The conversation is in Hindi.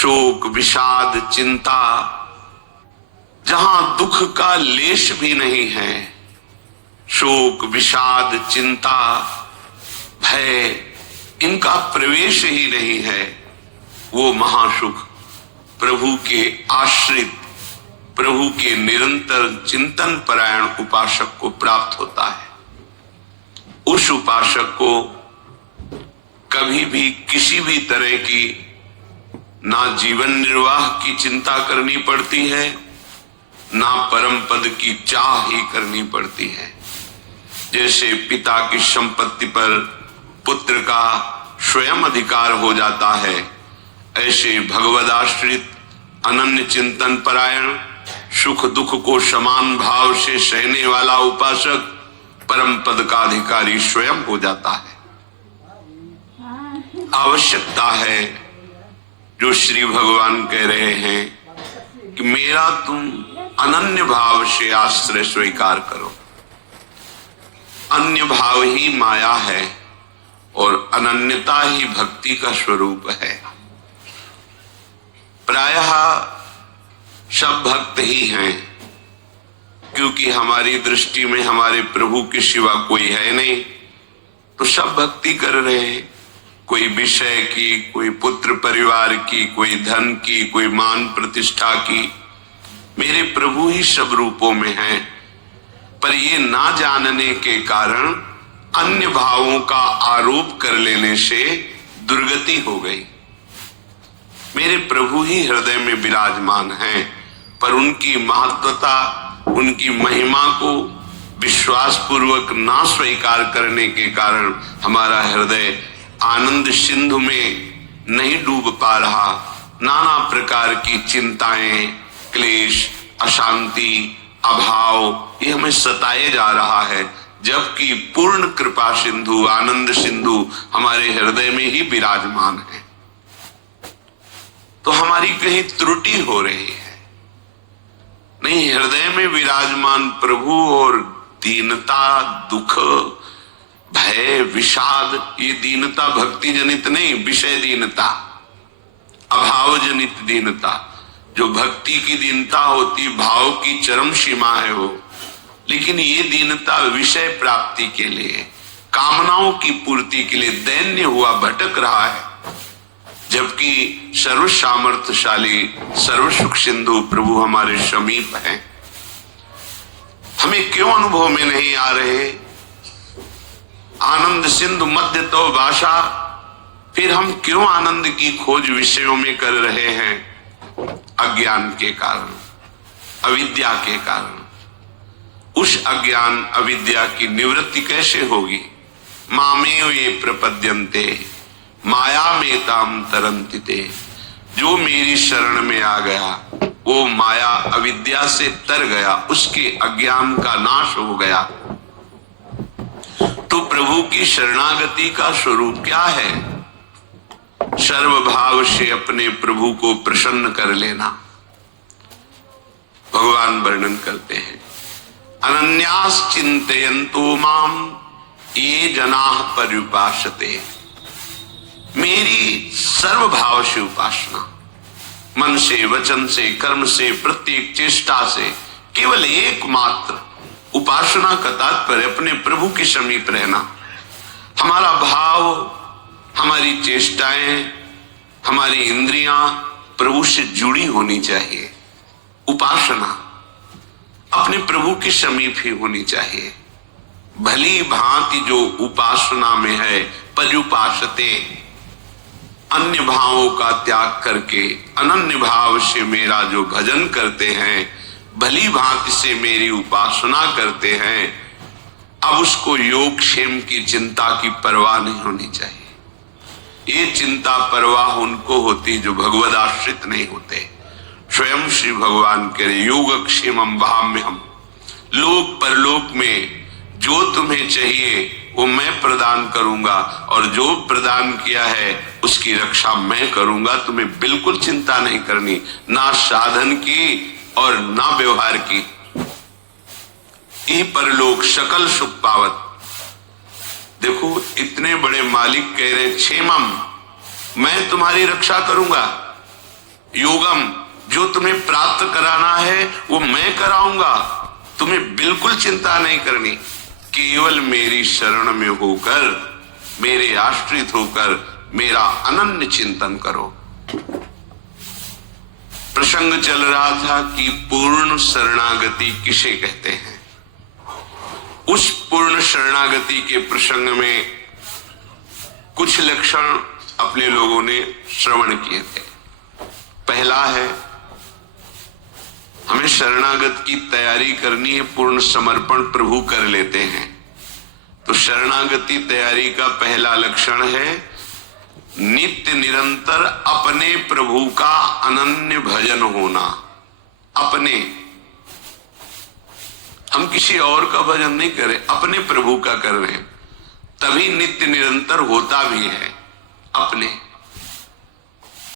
शोक विषाद चिंता, जहां दुख का लेश भी नहीं है, शोक विषाद चिंता भय, इनका प्रवेश ही नहीं है, वो महासुख प्रभु के आश्रित, प्रभु के निरंतर चिंतन परायण उपासक को प्राप्त होता है। उस उपासक को कभी भी किसी भी तरह की ना जीवन निर्वाह की चिंता करनी पड़ती है, ना परम पद की चाह ही करनी पड़ती है। जैसे पिता की संपत्ति पर पुत्र का स्वयं अधिकार हो जाता है, ऐसे भगवदाश्रित अनन्य चिंतन परायण सुख दुख को समान भाव से सहने वाला उपासक परम पद का अधिकारी स्वयं हो जाता है। आवश्यकता है जो श्री भगवान कह रहे हैं कि मेरा तुम अनन्य भाव से आश्रय स्वीकार करो। अन्य भाव ही माया है और अनन्यता ही भक्ति का स्वरूप है। प्रायः सब भक्त ही हैं, क्योंकि हमारी दृष्टि में हमारे प्रभु के सिवा कोई है नहीं, तो सब भक्ति कर रहे हैं। कोई विषय की, कोई पुत्र परिवार की, कोई धन की, कोई मान प्रतिष्ठा की, मेरे प्रभु ही सब रूपों में हैं। पर ये ना जानने के कारण अन्य भावों का आरोप कर लेने से दुर्गति हो गई। मेरे प्रभु ही हृदय में विराजमान हैं, पर उनकी महत्वता, उनकी महिमा को विश्वास पूर्वक ना स्वीकार करने के कारण हमारा हृदय आनंद सिंधु में नहीं डूब पा रहा। नाना प्रकार की चिंताएं, क्लेश, अशांति, अभाव ये हमें सताए जा रहा है, जबकि पूर्ण कृपा सिंधु, आनंद सिंधु हमारे हृदय में ही विराजमान है। तो हमारी कहीं त्रुटि हो रही है। नहीं, हृदय में विराजमान प्रभु और दीनता, दुख, भय, विषाद, ये दीनता भक्ति जनित नहीं, विषय दीनता, अभाव जनित दीनता। जो भक्ति की दीनता होती, भाव की चरम सीमा है वो, लेकिन ये दीनता विषय प्राप्ति के लिए, कामनाओं की पूर्ति के लिए दैन्य हुआ भटक रहा है। जबकि सर्व सामर्थ्यशाली, सर्व सुख सिंधु प्रभु हमारे समीप हैं। हमें क्यों अनुभव में नहीं आ रहे? आनंद सिंधु मध्य तो भाषा, फिर हम क्यों आनंद की खोज विषयों में कर रहे हैं? अज्ञान के कारण, अविद्या के कारण। उस अज्ञान अविद्या की निवृत्ति कैसे होगी? मामेव ये प्रपद्यन्ते माया में ताम तरंतिते। जो मेरी शरण में आ गया वो माया अविद्या से तर गया, उसके अज्ञान का नाश हो गया। तो प्रभु की शरणागति का स्वरूप क्या है? सर्वभाव से अपने प्रभु को प्रसन्न कर लेना। भगवान वर्णन करते हैं, अनन्यास चिंतयन्तो माम ये जनाः पर्युपासते। मेरी सर्वभाव से उपासना, मन से, वचन से, कर्म से, प्रत्येक चेष्टा से, केवल एकमात्र उपासना का तात्पर्य अपने प्रभु के समीप रहना। हमारा भाव, हमारी चेष्टाएं, हमारी इंद्रियां प्रभु से जुड़ी होनी चाहिए। उपासना अपने प्रभु के समीप ही होनी चाहिए। भली भांति जो उपासना में है, पर्युपासते, अन्य भावों का त्याग करके अनन्य भाव से मेरा जो भजन करते हैं, भली भांति से मेरी उपासना करते हैं, अब उसको योग क्षेम की चिंता की परवाह नहीं होनी चाहिए। ये चिंता परवाह उनको होती जो भगवद आश्रित नहीं होते। स्वयं श्री भगवान कह रहे, योग क्षेमम भाम्यहम्। लोक परलोक में जो तुम्हें चाहिए वो मैं प्रदान करूंगा, और जो प्रदान किया है उसकी रक्षा मैं करूंगा। तुम्हें बिल्कुल चिंता नहीं करनी, ना साधन की और ना व्यवहार की। ये परलोक सकल सुख पावत। देखो, इतने बड़े मालिक कह रहे, क्षेमम, मैं तुम्हारी रक्षा करूंगा। योगम, जो तुम्हें प्राप्त कराना है वो मैं कराऊंगा, तुम्हें बिल्कुल चिंता नहीं करनी। केवल मेरी शरण में होकर, मेरे आश्रित होकर मेरा अनन्य चिंतन करो। प्रसंग चल रहा था कि पूर्ण शरणागति किसे कहते हैं। उस पूर्ण शरणागति के प्रसंग में कुछ लक्षण अपने लोगों ने श्रवण किए थे। पहला है, हमें शरणागत की तैयारी करनी है, पूर्ण समर्पण प्रभु कर लेते हैं। तो शरणागति तैयारी का पहला लक्षण है नित्य निरंतर अपने प्रभु का अनन्य भजन होना। अपने, हम किसी और का भजन नहीं करें, अपने प्रभु का कर रहे हैं, तभी नित्य निरंतर होता भी है। अपने